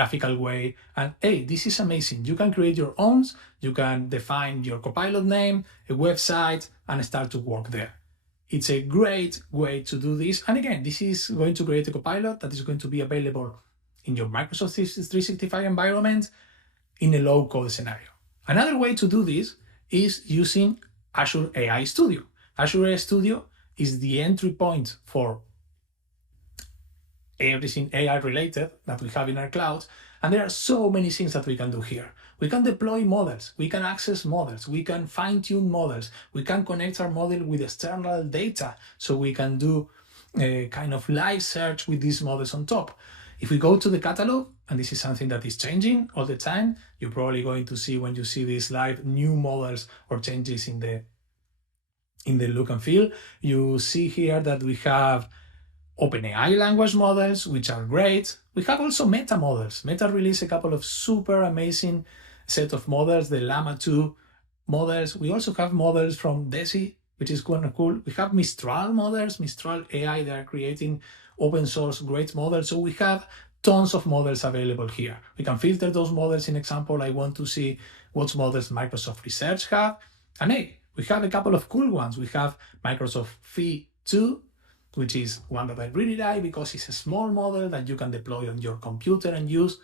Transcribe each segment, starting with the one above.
graphical way. And hey, this is amazing. You can create your own, you can define your Copilot name, a website, and start to work there. It's a great way to do this. And again, this is going to create a Copilot that is going to be available in your Microsoft 365 environment in a low-code scenario. Another way to do this is using Azure AI Studio. Azure AI Studio is the entry point for everything AI related that we have in our cloud. And there are so many things that we can do here. We can deploy models, we can access models, we can fine-tune models, we can connect our model with external data, so we can do a kind of live search with these models on top. If we go to the catalog, and this is something that is changing all the time, you're probably going to see, when you see these live, new models or changes in the look and feel. You see here that we have OpenAI language models, which are great. We have also Meta models. Meta released a couple of super amazing set of models, the Llama 2 models. We also have models from DESI, which is kind of cool. We have Mistral models, Mistral AI, they are creating open source great models. So we have tons of models available here. We can filter those models. In example, I want to see what models Microsoft Research have. And hey, we have a couple of cool ones. We have Microsoft Phi 2, which is one that I really like because it's a small model that you can deploy on your computer and use.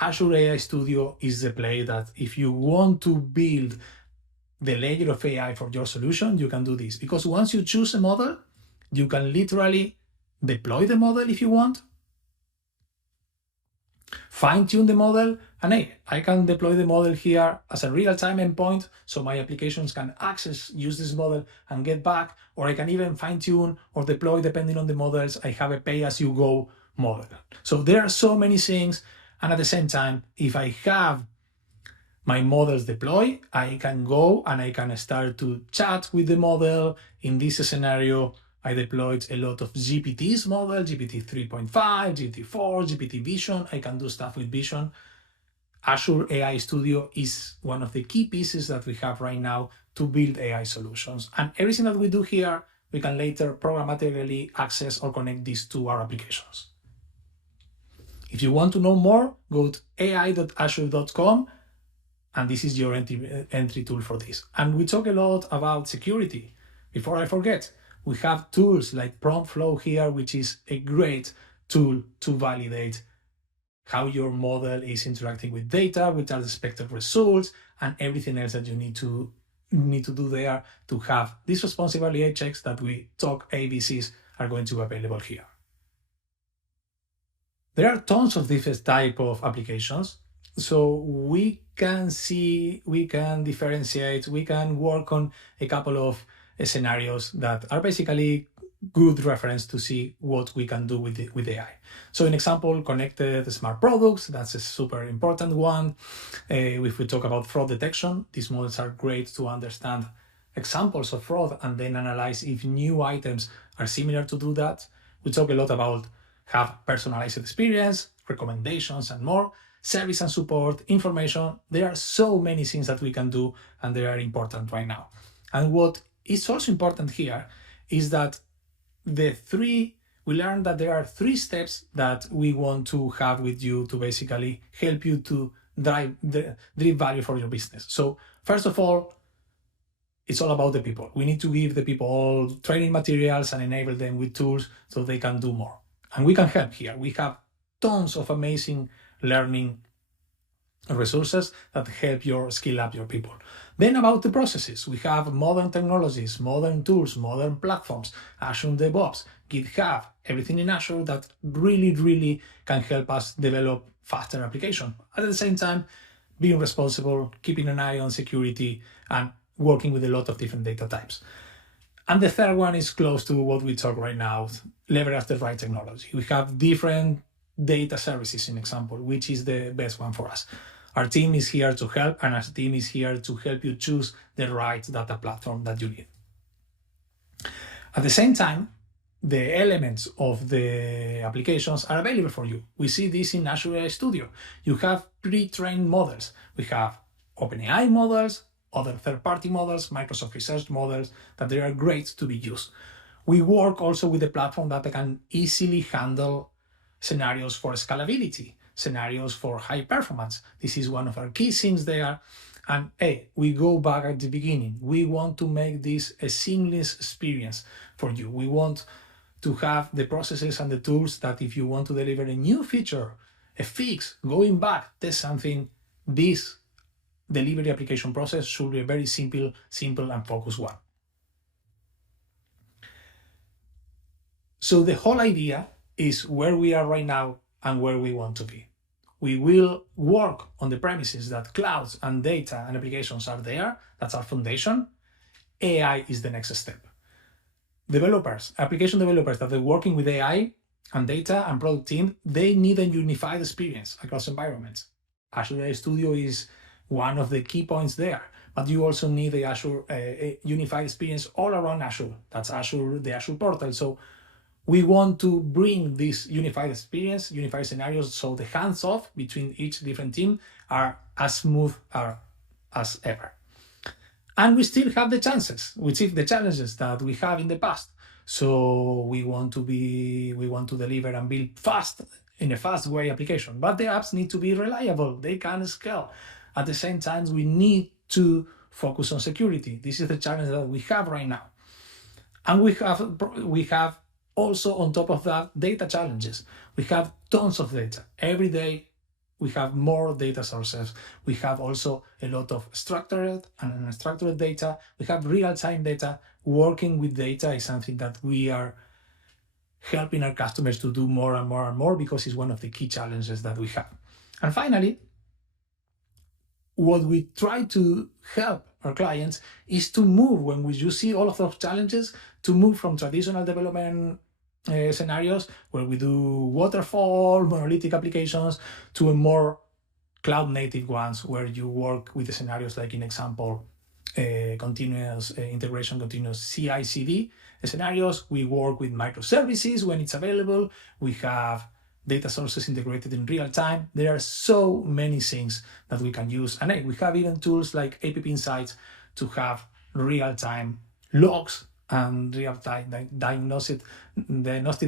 Azure AI Studio is the place that if you want to build the layer of AI for your solution, you can do this. Because once you choose a model, you can literally deploy the model if you want, fine-tune the model, and hey, I can deploy the model here as a real-time endpoint, so my applications can use this model and get back, or I can even fine-tune or deploy depending on the models. I have a pay-as-you-go model. So there are so many things, and at the same time, if I have my models deployed, I can go and I can start to chat with the model. In this scenario, I deployed a lot of GPT's model, GPT 3.5, GPT 4, GPT Vision. I can do stuff with Vision. Azure AI Studio is one of the key pieces that we have right now to build AI solutions. And everything that we do here, we can later programmatically access or connect these to our applications. If you want to know more, go to ai.azure.com, and this is your entry tool for this. And we talk a lot about security. Before I forget, we have tools like PromptFlow here, which is a great tool to validate how your model is interacting with data, which are the expected results, and everything else that you need to do there to have these responsible AI checks that we talk ABCs are going to be available here. There are tons of different type of applications. So we can see, we can differentiate, we can work on a couple of scenarios that are basically good reference to see what we can do with AI. So an example, connected smart products, that's a super important one. If we talk about fraud detection, these models are great to understand examples of fraud and then analyze if new items are similar to do that. We talk a lot about have personalized experience, recommendations, and more. Service and support, information. There are so many things that we can do, and they are important right now. And what is also important here is that we learned that there are 3 steps that we want to have with you to basically help you to drive value for your business. So first of all, it's all about the people. We need to give the people all training materials and enable them with tools so they can do more. And we can help here. We have tons of amazing learning resources that help skill up your people. Then about the processes, we have modern technologies, modern tools, modern platforms, Azure DevOps, GitHub, everything in Azure that really can help us develop faster application. At the same time, being responsible, keeping an eye on security, and working with a lot of different data types. And the third one is close to what we talk right now, leverage the right technology. We have different data services, in example, which is the best one for us. Our team is here to help, and our team is here to help you choose the right data platform that you need. At the same time, the elements of the applications are available for you. We see this in Azure AI Studio. You have pre-trained models. We have OpenAI models, other third-party models, Microsoft Research models, that they are great to be used. We work also with a platform that can easily handle scenarios for scalability. scenarios for high performance. This is one of our key things there. And hey, we go back at the beginning. We want to make this a seamless experience for you. We want to have the processes and the tools that if you want to deliver a new feature, a fix, going back, test something, this delivery application process should be a very simple and focused one. So the whole idea is where we are right now and where we want to be. We will work on the premises that clouds and data and applications are there. That's our foundation. AI is the next step. Developers, application developers that are working with AI and data and product team, they need a unified experience across environments. Azure AI Studio is one of the key points there, but you also need the Azure a unified experience all around Azure. That's Azure, the Azure portal. So we want to bring this unified experience, unified scenarios, so the hands-off between each different team are as smooth as ever. And we still have the challenges that we have in the past. So we want to deliver and build fast, in a fast way application, but the apps need to be reliable. They can scale. At the same time, we need to focus on security. This is the challenge that we have right now. And we have also, on top of that, data challenges. We have tons of data. Every day, we have more data sources. We have also a lot of structured and unstructured data. We have real-time data. Working with data is something that we are helping our customers to do more and more and more because it's one of the key challenges that we have. And finally, what we try to help our clients is to move, when you see all of those challenges, to move from traditional development scenarios where we do waterfall, monolithic applications, to a more cloud-native ones where you work with the scenarios like, in example, continuous integration, continuous CI/CD scenarios. We work with microservices when it's available. We have data sources integrated in real time. There are so many things that we can use. And we have even tools like APP Insights to have real-time logs and real-time diagnostic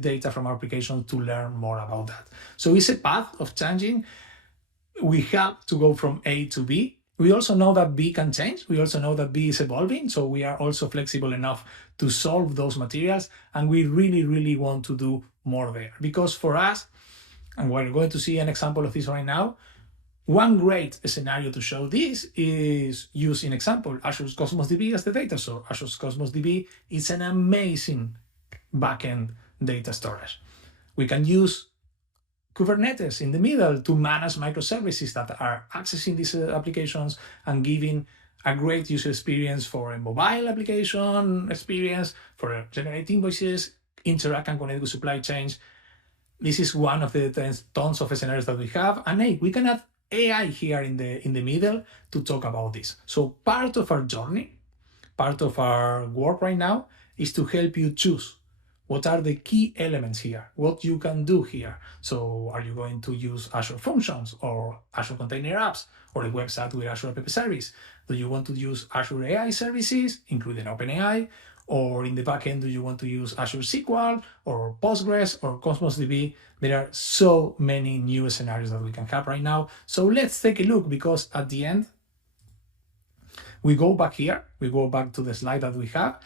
data from our application to learn more about that. So it's a path of changing. We have to go from A to B. We also know that B can change. We also know that B is evolving. So we are also flexible enough to solve those materials. And we really, really want to do more there. Because for us, and we're going to see an example of this right now, one great scenario to show this is use, in example, Azure's Cosmos DB as the data source. Azure's Cosmos DB is an amazing backend data storage. We can use Kubernetes in the middle to manage microservices that are accessing these applications and giving a great user experience for a mobile application experience, for generate invoices, interact and connect with supply chains. This is one of the tons of scenarios that we have. And we can add AI here in the middle to talk about this. So part of our journey, part of our work right now is to help you choose what are the key elements here, what you can do here. So are you going to use Azure Functions or Azure Container Apps or a website with Azure App Service? Do you want to use Azure AI services, including OpenAI? Or in the backend, do you want to use Azure SQL or Postgres or Cosmos DB? There are so many new scenarios that we can have right now. So let's take a look, because at the end, we go back here, we go back to the slide that we have,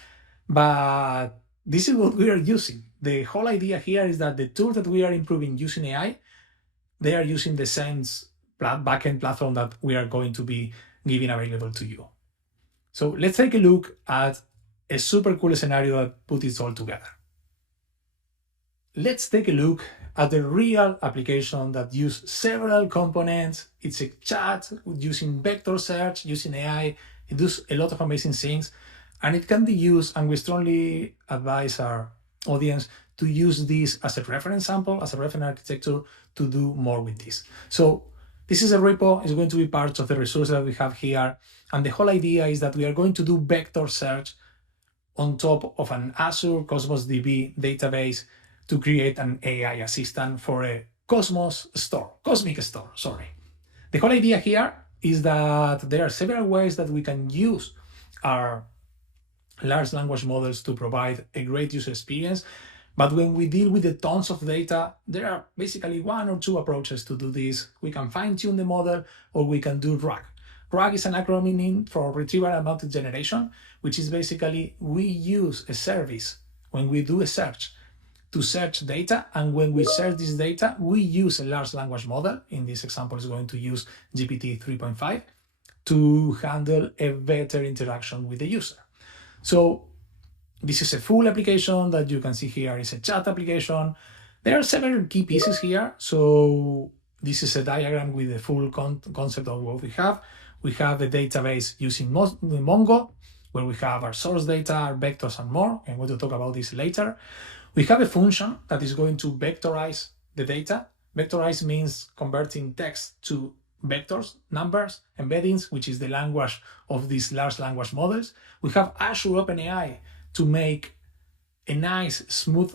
but this is what we are using. The whole idea here is that the tools that we are improving using AI, they are using the same backend platform that we are going to be giving available to you. So let's take a look at a super cool scenario that put it all together. Let's take a look at the real application that uses several components. It's a chat using vector search, using AI. It does a lot of amazing things, and it can be used, and we strongly advise our audience to use this as a reference sample, as a reference architecture to do more with this. So this is a repo. It's going to be part of the resources that we have here. And the whole idea is that we are going to do vector search on top of an Azure Cosmos DB database to create an AI assistant for a cosmic store. The whole idea here is that there are several ways that we can use our large language models to provide a great user experience. But when we deal with the tons of data, there are basically one or two approaches to do this. We can fine-tune the model, or we can do RAG. RAG is an acronym for Retrieval Augmented Generation, which is basically we use a service when we do a search to search data, and when we search this data, we use a large language model. In this example, is going to use GPT 3.5 to handle a better interaction with the user. So this is a full application that you can see here is a chat application. There are several key pieces here. So this is a diagram with the full concept of what we have. We have a database using Mongo, where we have our source data, our vectors, and more. I'm going to talk about this later. We have a function that is going to vectorize the data. Vectorize means converting text to vectors, numbers, embeddings, which is the language of these large language models. We have Azure OpenAI to make a nice, smooth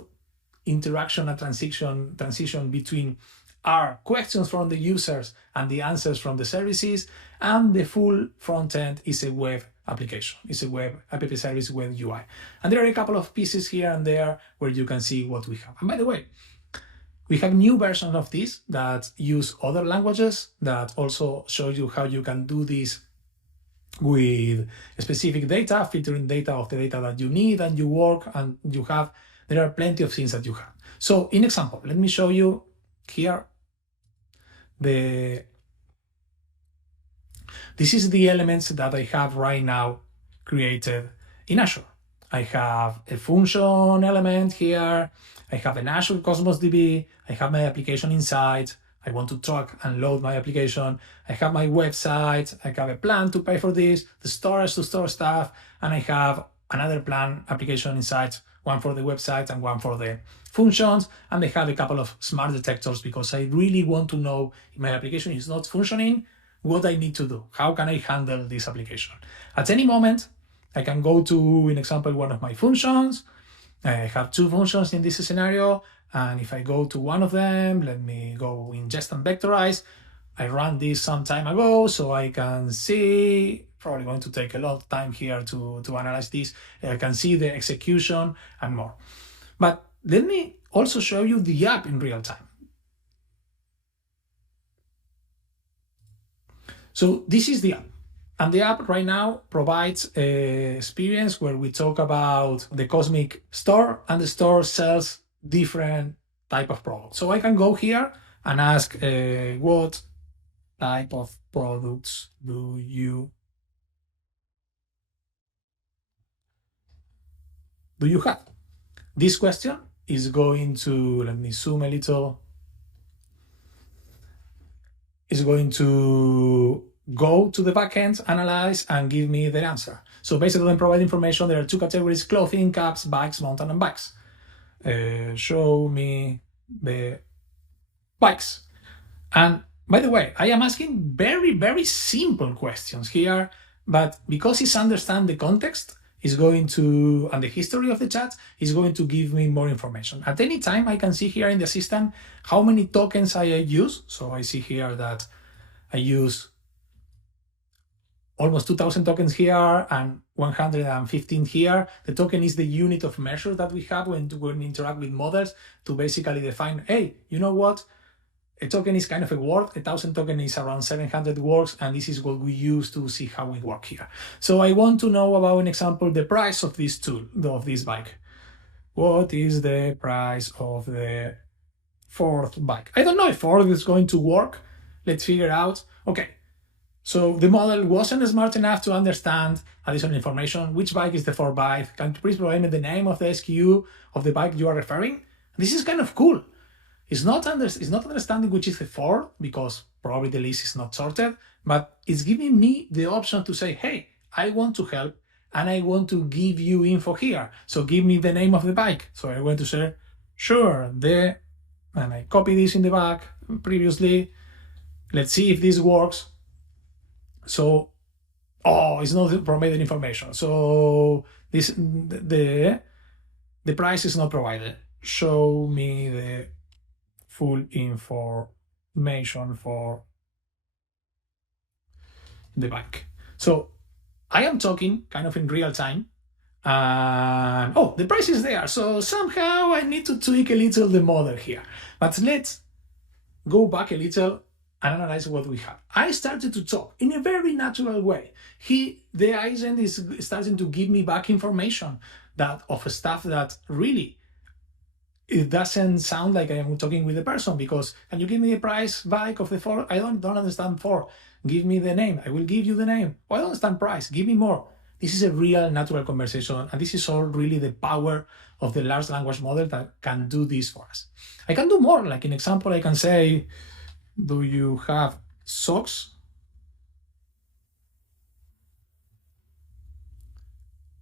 interaction and transition between our questions from the users and the answers from the services. And the full front end is a web application. It's a web app service web UI. And there are a couple of pieces here and there where you can see what we have. And by the way, we have new versions of this that use other languages that also show you how you can do this with specific data, filtering data of the data that you need and you work and you have. There are plenty of things that you have. So in example, let me show you here. This is the elements that I have right now created in Azure. I have a function element here. I have an Azure Cosmos DB. I have my application inside. I want to track and load my application. I have my website. I have a plan to pay for this, the storage to store stuff, and I have another plan application inside, one for the website and one for the functions. And they have a couple of smart detectors because I really want to know if my application is not functioning, what I need to do. How can I handle this application? At any moment, I can go to, in example, one of my functions. I have two functions in this scenario. And if I go to one of them, let me go ingest and vectorize. I ran this some time ago, so I can see, probably going to take a lot of time here to analyze this. I can see the execution and more. But let me also show you the app in real time. So this is the app. And the app right now provides an experience where we talk about the Cosmic Store, and the store sells different type of products. So I can go here and ask what type of products do you have? This question is going to, let me zoom a little, is going to go to the backend, analyze, and give me the answer. So basically, when provide information, there are two categories: clothing, caps, bikes, mountain, and bikes. Show me the bikes. And by the way, I am asking very, very simple questions here, but because it's understand the context, is going to, and the history of the chat, is going to give me more information. At any time, I can see here in the system how many tokens I use. So I see here that I use almost 2,000 tokens here and 115 here. The token is the unit of measure that we have when we interact with models to basically define, hey, you know what? A token is kind of a word. 1,000 token is around 700 words, and this is what we use to see how we work here. So I want to know about, an example, the price of this tool, of this bike. What is the price of the fourth bike? I don't know if fourth is going to work. Let's figure out. Okay. So the model wasn't smart enough to understand additional information. Which bike is the fourth bike? Can you please provide me the name of the SKU of the bike you are referring? This is kind of cool. It's not understanding which is the fourth, because probably the list is not sorted, but it's giving me the option to say, hey, I want to help and I want to give you info here. So give me the name of the bike. So I'm going to say, sure, and I copy this in the back previously. Let's see if this works. So, it's not provided information. So the price is not provided. Show me the full information for the bike. So I am talking kind of in real time And oh, the price is there. So somehow I need to tweak a little the model here. But let's go back a little and analyze what we have. I started to talk in a very natural way. The agent is starting to give me back information that of stuff that really it doesn't sound like I am talking with a person, because can you give me the price bike of the Ford? I don't understand Ford. Give me the name. I will give you the name. Oh, I don't understand price. Give me more. This is a real natural conversation, and this is all really the power of the large language model that can do this for us. I can do more. Like in example, I can say, do you have socks?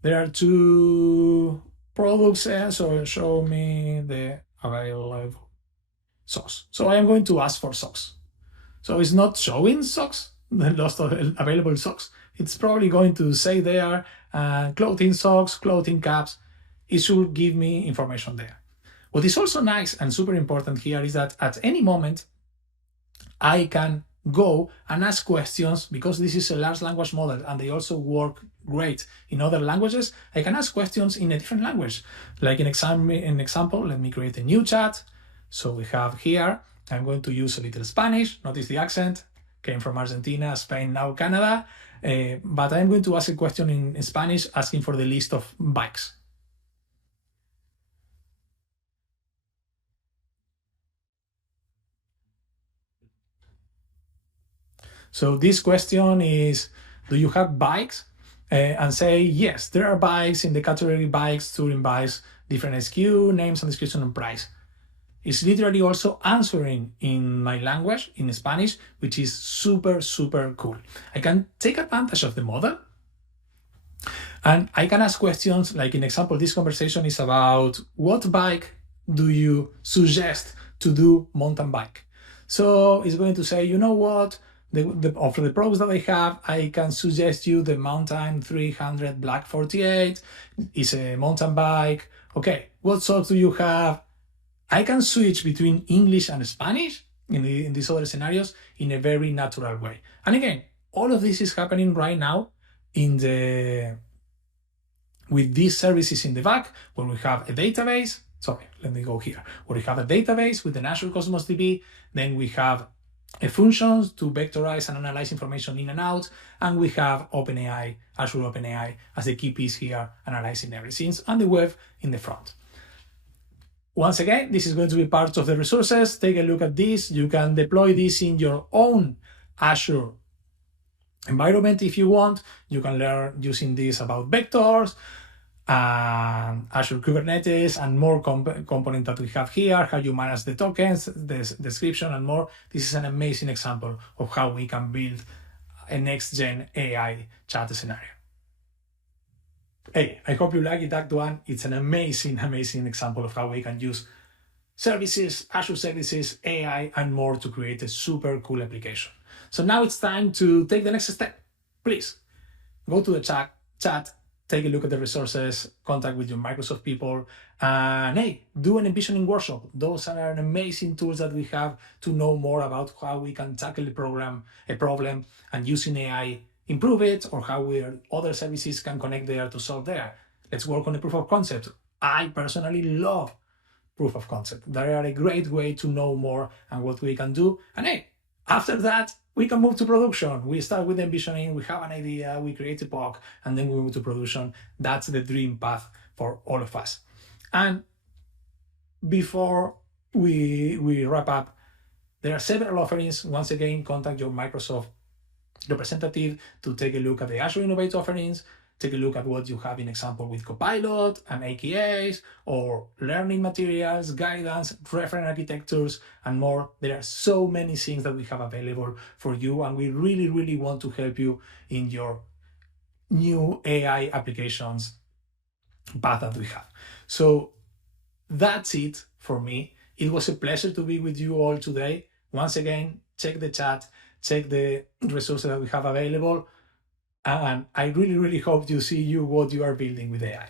There are two products here, so show me the available socks. So I am going to ask for socks. So it's not showing socks, the list of available socks. It's probably going to say there, clothing socks, clothing caps. It should give me information there. What is also nice and super important here is that at any moment, I can go and ask questions, because this is a large language model and they also work great in other languages. I can ask questions in a different language. Like in example, let me create a new chat. So we have here, I'm going to use a little Spanish. Notice the accent, came from Argentina, Spain, now Canada. But I'm going to ask a question in Spanish asking for the list of bikes. So this question is, do you have bikes? And say, yes, there are bikes in the category bikes, touring bikes, different SKU, names and description and price. It's literally also answering in my language, in Spanish, which is super, super cool. I can take advantage of the model, and I can ask questions like, in example, this conversation is about what bike do you suggest to do mountain bike? So it's going to say, you know what, of the products that I have, I can suggest you the Mountain 300 Black 48. It's a mountain bike. Okay, what socks do you have? I can switch between English and Spanish in these other scenarios in a very natural way. And again, all of this is happening right now with these services in the back, where we have a database. Sorry, let me go here. Where we have a database with the Azure Cosmos DB, then we have functions to vectorize and analyze information in and out, and we have OpenAI, Azure OpenAI, as the key piece here, analyzing everything, and the web in the front. Once again, this is going to be part of the resources. Take a look at this. You can deploy this in your own Azure environment if you want. You can learn using this about vectors, Azure Kubernetes, and more components that we have here, how you manage the tokens, the description, and more. This is an amazing example of how we can build a next-gen AI chat scenario. Hey, I hope you like it, Act 1. It's an amazing, amazing example of how we can use services, Azure services, AI, and more to create a super cool application. So now it's time to take the next step. Please go to the chat, take a look at the resources, contact with your Microsoft people, and hey, do an envisioning workshop. Those are amazing tools that we have to know more about how we can tackle a problem, and using AI improve it, or how other services can connect there to solve there. Let's work on the proof of concept. I personally love proof of concept. They are a great way to know more and what we can do. And hey, after that, we can move to production. We start with envisioning, we have an idea, we create a POC, and then we move to production. That's the dream path for all of us. And before we wrap up, there are several offerings. Once again, contact your Microsoft representative to take a look at the Azure Innovate offerings, take a look at what you have in example with Copilot and AKAs, or learning materials, guidance, reference architectures, and more. There are so many things that we have available for you, and we really, really want to help you in your new AI applications path that we have. So that's it for me. It was a pleasure to be with you all today. Once again, check the chat, check the resources that we have available, and I really, really hope to see what you are building with AI.